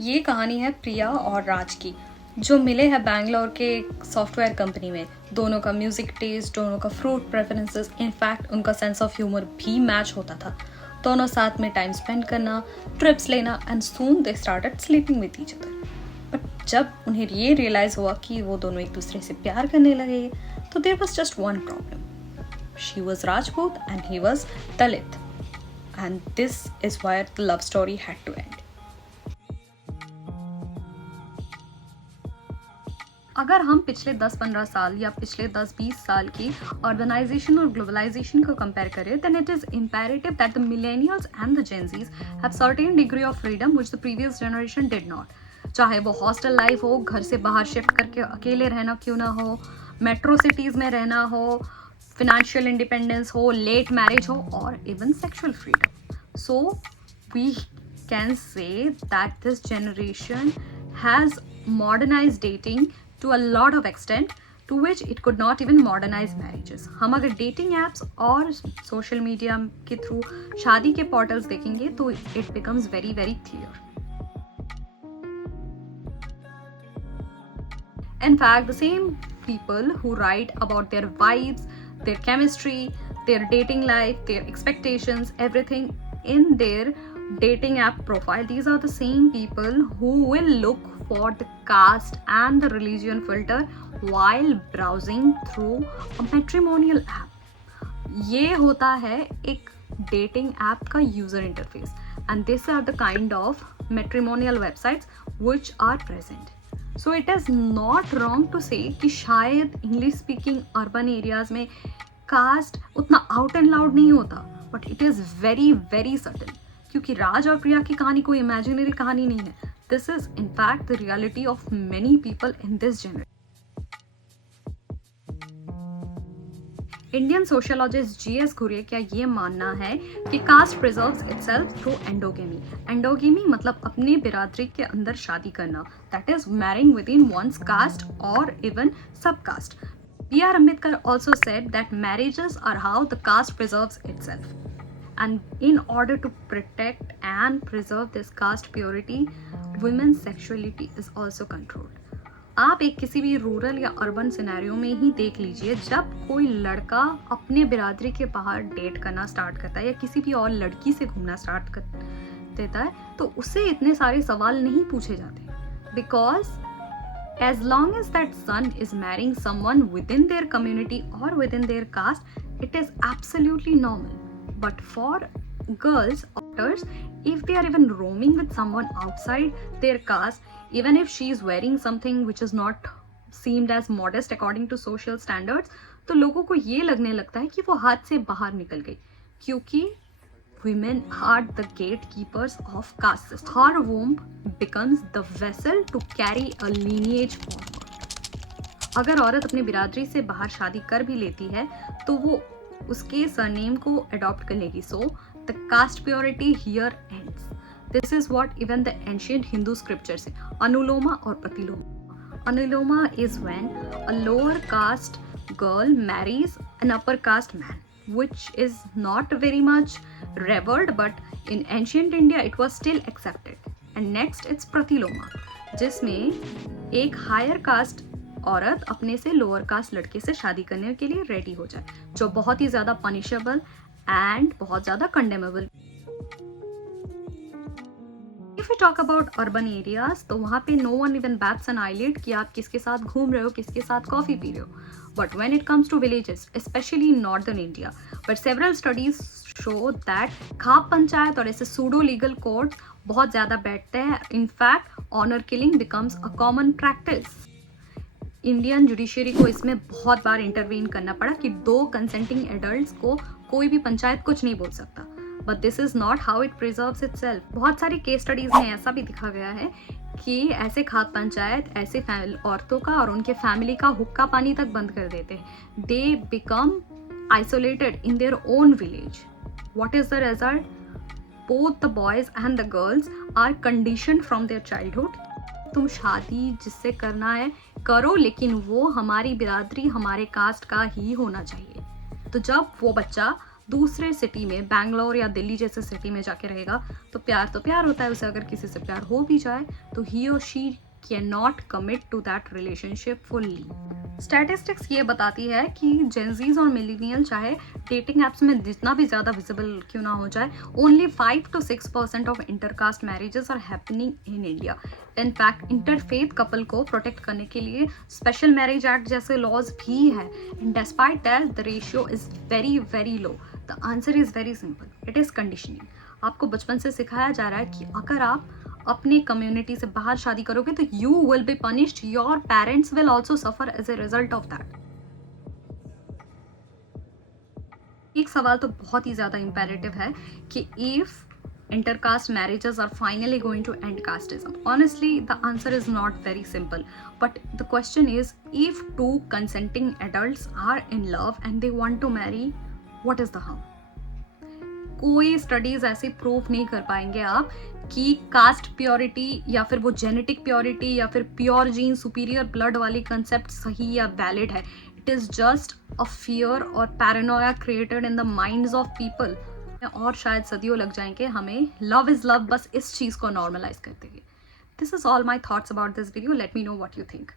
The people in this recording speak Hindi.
ये कहानी है प्रिया और राज की, जो मिले हैं बैंगलोर के सॉफ्टवेयर कंपनी में। दोनों का म्यूजिक टेस्ट, दोनों का फ्रूट प्रेफरेंसेस, इनफैक्ट उनका सेंस ऑफ ह्यूमर भी मैच होता था। दोनों साथ में टाइम स्पेंड करना, ट्रिप्स लेना, and soon they started sleeping with each other. But जब उन्हें ये रियलाइज हुआ कि वो दोनों एक दूसरे से प्यार करने लगे, तो there was just one problem. She was Rajput and he was Dalit, and this is why the love story had to end. अगर हम पिछले 10-15 साल या पिछले 10-20 साल की ऑर्गेनाइजेशन और ग्लोबलाइजेशन को कंपेयर करें, then it is imperative that the millennials and the Gen Zs have certain degree of freedom which the previous generation did not. चाहे वो हॉस्टल लाइफ हो, घर से बाहर शिफ्ट करके अकेले रहना क्यों ना हो, मेट्रो सिटीज में रहना हो, फिनेंशियल इंडिपेंडेंस हो, लेट मैरिज हो, और even sexual freedom. So we can say that this generation has modernized dating to a lot of extent to which it could not even modernize marriages. हम अगर dating apps और social media के through शादी के portals देखेंगे तो it becomes very very clear. In fact, the same people who write about their vibes, their chemistry, their dating life, their expectations, everything in their dating app profile, these are the same people who will look for the caste and the religion filter while browsing through a matrimonial app. ये होता है एक dating app का user interface, and these are the kind of matrimonial websites which are present. So it is not wrong to say कि शायद English speaking urban areas में caste उतना out and loud नहीं होता, but it is very very subtle. क्योंकि राज और प्रिया की कहानी कोई इमेजिनरी कहानी नहीं है. This is in fact the reality of many people in this generation. Indian sociologist G.S. Ghurye का ये मानना है कि caste preserves itself through endogamy. Endogamy मतलब अपने बिरादरी के अंदर शादी करना, that is marrying within one's caste और even sub caste. B.R. Ambedkar also said that marriages are how the caste preserves itself. And in order to protect and preserve this caste purity, women's sexuality is also controlled. आप एक किसी भी रूरल या अर्बन सिनेरियो में ही देख लीजिए, जब कोई लड़का अपने बिरादरी के बाहर डेट करना स्टार्ट करता है या किसी भी और लड़की से घूमना स्टार्ट कर देता है, तो उससे इतने सारे सवाल नहीं पूछे जाते. Because as long as that son is marrying someone within their community or within their caste, it is absolutely normal. But for girls, daughters, if they are even roaming with someone outside their caste, even if she is wearing something which is not seemed as modest according to social standards, तो लोगों को ये लगने लगता है कि वो हाथ से बाहर निकल गई, क्योंकि women are the gatekeepers of caste system. Her womb becomes the vessel to carry a lineage forward. अगर औरत अपनी बिरादरी से बाहर शादी कर भी लेती है तो वो उसके सरनेम को अडॉप्ट कर लेगी. So the caste purity here ends. This is what even the ancient Hindu scripture say. Anuloma और pratiloma. Anuloma is when a lower caste girl marries an upper caste man, which is not very much revered, but in ancient India it was still accepted. And next it's pratiloma, जिसमें एक हायर कास्ट औरत अपने से लोअर कास्ट लड़के से शादी करने के लिए रेडी हो जाए, जो बहुत ही ज़्यादा पनिशेबल एंड बहुत ज़्यादा condemnable. If we talk about urban areas, तो वहाँ पे no one even bats an eyelid कि आप किसके साथ घूम रहे हो, किसके साथ कॉफ़ी पी रहे हो. But when it comes to villages, especially in northern India, but several studies show that खाप पंचायत और ऐसे pseudo legal courts बहुत ज़्यादा बैठते हैं. In fact, honor killing becomes a common practice. Indian judiciary को इसमें बहुत बार इंटरवीन करना पड़ा कि दो कंसेंटिंग एडल्ट्स को कोई भी पंचायत कुछ नहीं बोल सकता. But this is not how it preserves itself. बहुत सारी केस स्टडीज में ऐसा भी दिखा गया है कि ऐसे खाप पंचायत ऐसे औरतों का और उनके फैमिली का हुक्का पानी तक बंद कर देते हैं. They become isolated in their own village. What is the result? Both the boys and the girls are conditioned from their childhood. तुम शादी जिससे करना है करो, लेकिन वो हमारी बिरादरी, हमारे कास्ट का ही होना चाहिए. तो जब वो बच्चा दूसरे सिटी में, बैंगलोर या दिल्ली जैसे सिटी में जाके रहेगा, तो प्यार होता है उसे। अगर किसी से प्यार हो भी जाए तो ही और she can not commit to that relationship fully. Statistics ये बताती है कि जेंजीज और मिलीनियल चाहे डेटिंग एप्स में जितना भी ज़्यादा विजिबल क्यों ना हो जाए, only 5 to 6% of intercaste marriages are happening in India. In fact interfaith couple को प्रोटेक्ट करने के लिए स्पेशल मैरिज एक्ट जैसे लॉज भी है। And despite that the ratio is very very low. The answer is very simple, it is conditioning. आपको बचपन से सिखाया जा रहा है कि अगर आप अपनी कम्युनिटी से बाहर शादी करोगे तो you will be punished, your parents will also suffer as a result of that. एक सवाल तो बहुत ही ज्यादा इंपेरेटिव है कि if intercaste marriages are finally going to end casteism. Honestly, the answer is not very simple, but the question is, if two consenting adults are in love and they want to marry, what is the harm? कोई स्टडीज ऐसे प्रूव नहीं कर पाएंगे आप कि कास्ट प्योरिटी या फिर वो जेनेटिक प्योरिटी या फिर प्योर जीन सुपीरियर ब्लड वाली कंसेप्ट सही या वैलिड है। It is just a fear और paranoia created in the minds of people. और शायद सदियों लग जाएंगे हमें लव इज़ लव बस इस चीज़ को नॉर्मलाइज करते हुए। This is all my thoughts about this video. Let me know what you think.